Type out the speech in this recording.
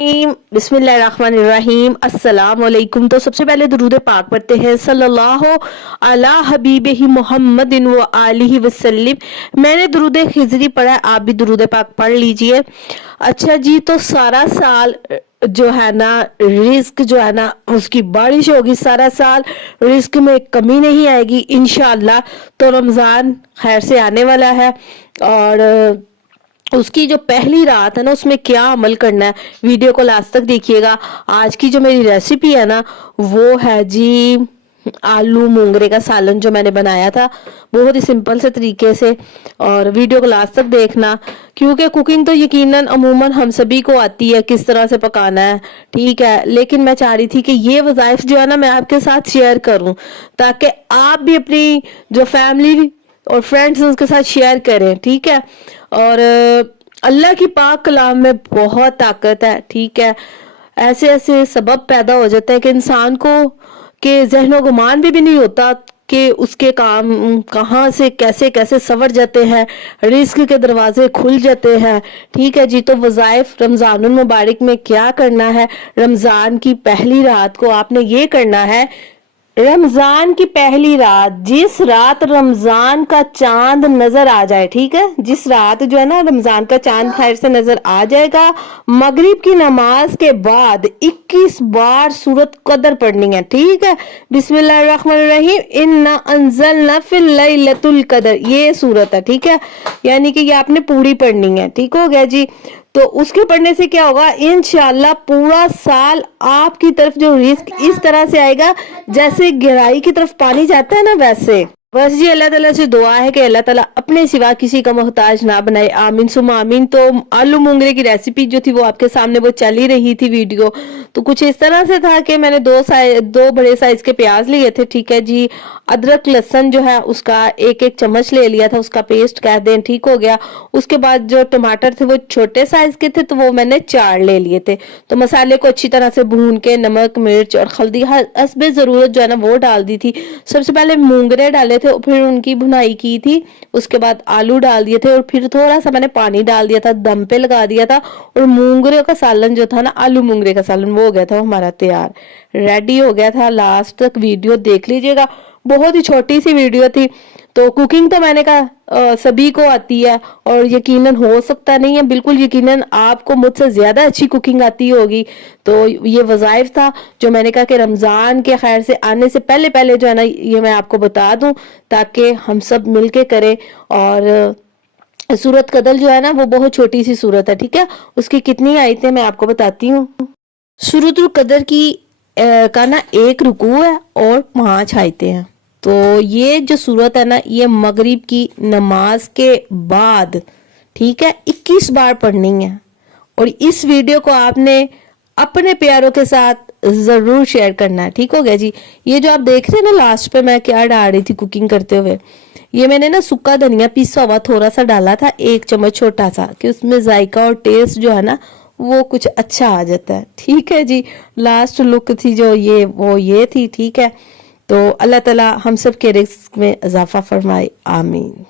बिस्मिल्लाहिर्रहमानिर्रहीम अस्सलाम वालेकुम। तो सबसे पहले दुरूद पाक पढ़ते हैं सल्लल्लाहु अला हबीबिही मुहम्मदिन व आलिहि वसल्लम। मैंने दुरूद खिजरी पढ़ा, आप भी दुरूद पाक पढ़ लीजिए। अच्छा जी, तो सारा साल जो है ना रिस्क जो है ना उसकी बारिश होगी, सारा साल रिस्क में कमी नहीं आएगी इंशाअल्लाह। तो रमज़ान खैर से आने वाला है और उसकी जो पहली रात है ना उसमें क्या अमल करना है, वीडियो को लास्ट तक देखिएगा। आज की जो मेरी रेसिपी है ना वो है जी आलू मूंगरे का सालन, जो मैंने बनाया था बहुत ही सिंपल से तरीके से। और वीडियो को लास्ट तक देखना, क्योंकि कुकिंग तो यकीनन अमूमन हम सभी को आती है किस तरह से पकाना है, ठीक है। लेकिन मैं चाह रही थी कि ये वज़ाइफ जो है ना मैं आपके साथ शेयर करूं, ताकि आप भी अपनी जो फैमिली और फ्रेंड्स उसके साथ शेयर करें, ठीक है। और अल्लाह की पाक कलाम में बहुत ताकत है, ठीक है। ऐसे ऐसे सबब पैदा हो जाते हैं कि इंसान को के जहनो गुमान भी नहीं होता कि उसके काम कहाँ से कैसे कैसे संवर जाते हैं, रिस्क के दरवाजे खुल जाते हैं, ठीक है जी। तो वज़ाइफ रमज़ानुल मुबारक में क्या करना है, रमज़ान की पहली रात को आपने ये करना है। रमजान की पहली रात, जिस रात रमजान का चांद नजर आ जाए, ठीक है, जिस रात जो है ना रमजान का चांद खैर से नजर आ जाएगा, मगरिब की नमाज के बाद 21 बार सूरत कदर पढ़नी है, ठीक है। बिस्मिल्लाहिर्रहमानिर्रहीम, इन्ना अंज़लना फिल लैलतुल कदर, ये सूरत है, ठीक है। यानी कि ये आपने पूरी पढ़नी है, ठीक हो गया जी। तो उसके पढ़ने से क्या होगा, इंशाल्लाह पूरा साल आपकी तरफ जो रिस्क इस तरह से आएगा जैसे गहराई की तरफ पानी जाता है ना, वैसे। बस जी अल्लाह ताला से दुआ है कि अल्लाह ताला अपने सिवा किसी का मोहताज ना बनाए, आमीन सुमा आमीन। तो आलू मूंगरे की रेसिपी जो थी वो आपके सामने वो चल ही रही थी वीडियो, तो कुछ इस तरह से था कि मैंने दो बड़े साइज के प्याज लिए थे, ठीक है जी। अदरक लहसुन जो है उसका एक एक चम्मच ले लिया था, उसका पेस्ट कह दें, ठीक हो गया। उसके बाद जो टमाटर थे वो छोटे साइज के थे, तो वो मैंने 4 ले लिए थे। तो मसाले को अच्छी तरह से भून के नमक मिर्च और हल्दी हस्बे जरूरत जो है ना वो डाल दी थी। सबसे पहले मूंगरे डाले थे, फिर उनकी भुनाई की थी, उसके बाद आलू डाल दिए थे और फिर थोड़ा सा मैंने पानी डाल दिया था, दम पे लगा दिया था। और मूंगरे का सालन जो था ना, आलू मूंगरे का सालन, वो हो गया था हमारा तैयार, रेडी हो गया था। लास्ट तक वीडियो देख लीजिएगा, बहुत ही छोटी सी वीडियो थी। तो कुकिंग तो मैंने कहा सभी को आती है, और यकीनन हो सकता नहीं है, बिल्कुल यकीनन आपको मुझसे ज्यादा अच्छी कुकिंग आती होगी। तो ये वज़ाइफ था जो मैंने कहा कि रमजान के खैर से आने से पहले पहले जो है ना ये मैं आपको बता दूं, ताकि हम सब मिलके करें। और सूरत कदर जो है ना वो बहुत छोटी सी सूरत है, ठीक है। उसकी कितनी आयतें मैं आपको बताती हूँ। सूरतुल कदर की का ना 1 रुकू है और 5 आयतें हैं। तो ये जो सूरत है ना ये मगरिब की नमाज के बाद, ठीक है, 21 बार पढ़नी है। और इस वीडियो को आपने अपने प्यारों के साथ जरूर शेयर करना है, ठीक हो गया जी। ये जो आप देख रहे हैं ना लास्ट पे मैं क्या डाल रही थी कुकिंग करते हुए, ये मैंने ना सूखा धनिया पिसा हुआ थोड़ा सा डाला था, 1 चम्मच छोटा सा, कि उसमें जायका और टेस्ट जो है ना वो कुछ अच्छा आ जाता है, ठीक है जी। लास्ट लुक थी जो ये थी, ठीक है। तो अल्लाह ताला हम सब के रिस्क में इजाफा फरमाए, आमीन।